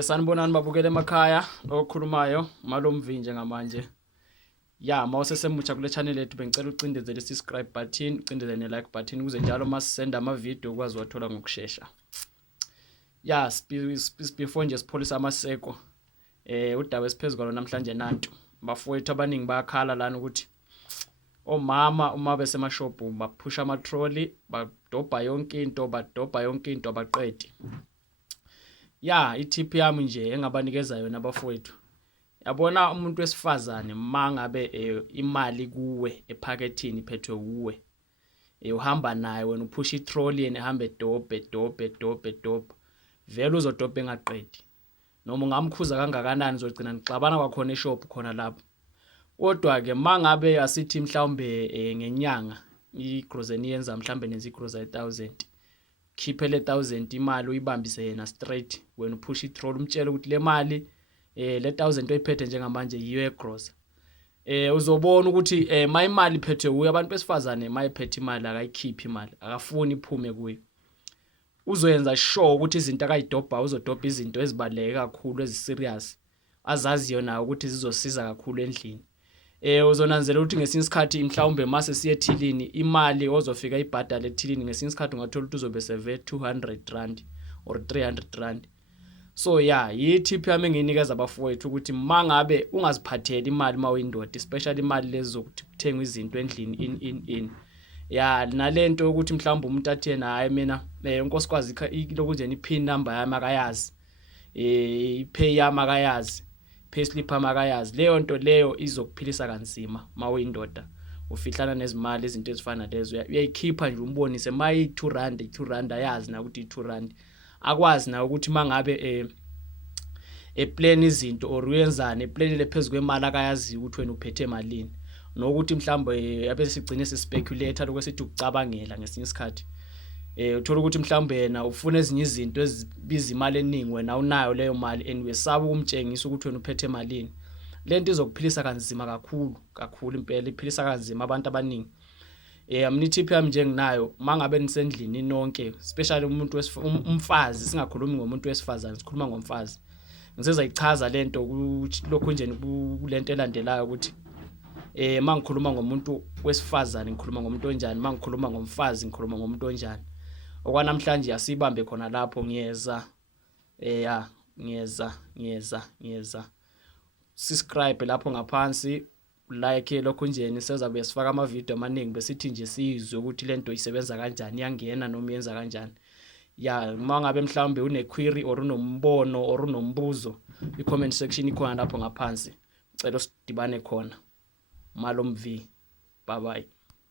Sanibonani babukele emakhaya okhulumayo malomvinje ngamanje. Ya, mawusesemutsha kule channel yethu bengicela ucindezele subscribe button, ucindezele ne like button ukuze njalo masisenda ama video ukwazi wathola ngokusheshsha. Ya, before nje sipholisa amaseko. Udaba esiphezulu namhlanje nantu. Bafowethu abaningi bayakhala lana ukuthi omama uma besemashophu baphusha ama trolley, badobha yonke into abaqedi. Ya, i-tip yami nje engabanikeza yona abafowethu. Yabona umuntu wesifazane mangabe imali kuwe ephakethini iphethwe kuwe. Uhamba naye wena uphusha i-trolley ehambe dobhe. Vele uzodobha engaqedi. Noma ungamkhuza kangakanani uzogcina ngixabana kwakhona eshop khona lapho. Kodwa ke mangabe asithi mhlawumbe ngenyanga igrocery yenza mhlawumbe nenza igrocery 1000. Khiphe le 1000 imali uyibambise yena straight wena uphusha i-trolley umtshele ukuthi le mali le 1000 oyiphethe njengamanje yiyo egrocery. Uzobona ukuthi imali iphethwe kuye abantu besifazane mayiphethe imali akayikhiphi imali akafuni iphume kuye. Uzoyenza sure ukuthi izinto akayidobha uzodobha izinto ezibaleke kakhulu eziserious azaziyo nayo ukuthi zizosiza kakhulu endlini. Uzonanzela ukuthi ngesinye isikhathi mhlawumbe mase siye ethilini imali ozofika ibhadala ethilini ngesinye isikhathi ungathola ukuthi uzobe seve 200 rand or 300 rand. So yeah, yi-tip yami engiyinikeza abafowethu ukuthi mangabe ungaziphatheli imali mawuyindoda especially imali lezi zokuthi kuthenga izinto endlini in ya nalento ukuthi mhlawumbe umuntu athi yena hayi mina unkosikazi lokuzeni ipin number yami akayazi ipay yami akayazi payslip yami akayazi leyo nto leyo izokuphilisa kanzima mawuyindoda ufihlana nezimali izinto ezifana lezo uyayikhipha nje umbonise mayi 2 rand ayazi na ukuthi 2 rand akwazi na ukuthi mangabe plan izinto or uyenzane plan lephezulu kwemali akayazi ukuthi wena uphethe emalini nokuthi mhlambe abe sigcine sespeculate lokwesithi ukucabangela ngesinye isikhathi uthola ukuthi mhlambe yena ufuna ezinye izinto ezibiza imali eningi wena unayo leyo mali andiwesaba ukumtshengisa ukuthi wena uphethe emalini lento izokuphilisa kanzima kakhulu impela iphilisa kanzima abantu abaningi. Amni tip yami nje nginayo mangabe nisendlini nonke especially umuntu umfazi singakhulumi ngomuntu wesifazane sikhuluma ngomfazi ngiseza ichaza lento ukuthi lokho nje kulento elandelayo ukuthi mangikhuluma ngomuntu wesifazane ngikhuluma ngomuntu onjani mangikhuluma ngomfazi ngikhuluma ngomuntu onjani okwanamhlanje asibambe khona lapho ngiyeza ngiyeza subscribe lapho ngaphansi like lokho nje sizobe sifaka ama video amaningi besithi nje sizwe ukuthi lento isebenza kanjani yangena noma yenza kanjani. Ya mangabe mhlawumbe une query or unombono or unombuzo i-comment section ikhona lapho ngaphansi ngicela usidibane khona. Malomvi, bye bye.